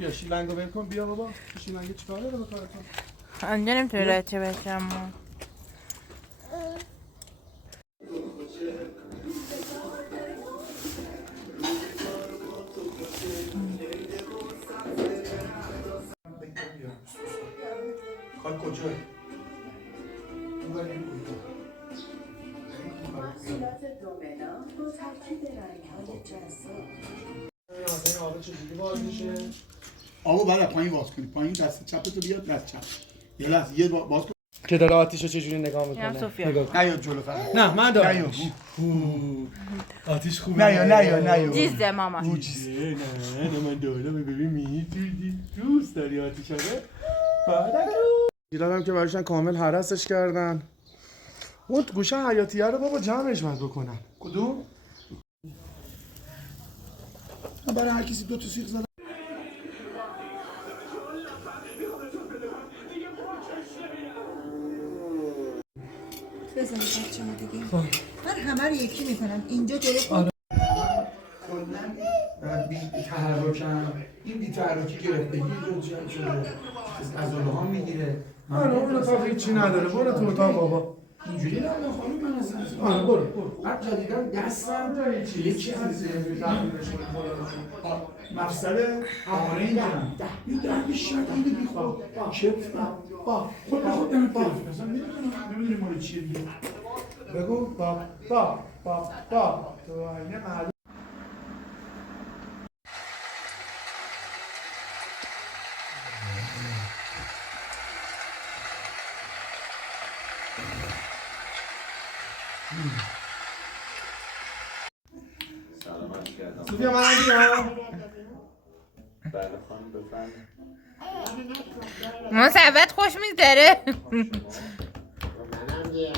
بیا شیلنگو ول کن بیا بابا. شیلنگ چیکار داره به کارتون؟ اینجا نمیتونی رچه بشم. خواهد کجای؟ محصولات دومنا با ترکیب رنگ‌های جذاب. این آب چجوری باز میشه؟ آبو بعد پایین باز کنی. پایین دست چپتو بیاد دست چپ. یه لحظه یه باز کن. که داره آتیشو چجوری نگاه اینم میکنه. سوفیا. نگاه کن. نیا جلو فقط. نه من دارم. نیا. آتیش خوبه. نیا. جیزه ماما. نه من دارم ببین میتونی دوست داری آتیش رو؟ دیدم که برایشن کامل هرسش کردن. اون گوشه حیاتیه رو بابا جمعش باید بکنن. کدوم؟ برای هر کسی 2 تا سیخ زدن. بزنید بچه ها دیگه من همه رو یکی میکنم اینجا جلو کن کلن بی تحرکم این بی تحرکی گرفتگی رو جمع شده از ها میگیره. آره اون اتاق هیچی نداره برو تو اتاق بابا. اینجوری نه خانم من اصلا آره برو. بعد جدیدن دستم یکی از مفصل آمانه اینجا این در بیشتر دیگه بی خود کف خود به خود نمی کف مثلا نمیدونی مال چیه دیگه بگو با تو اینه معلوم. سلامت کردم. سوفیا من بیام. بله خانم بفرمایید. مثبت خوش میگذره. منم دیگه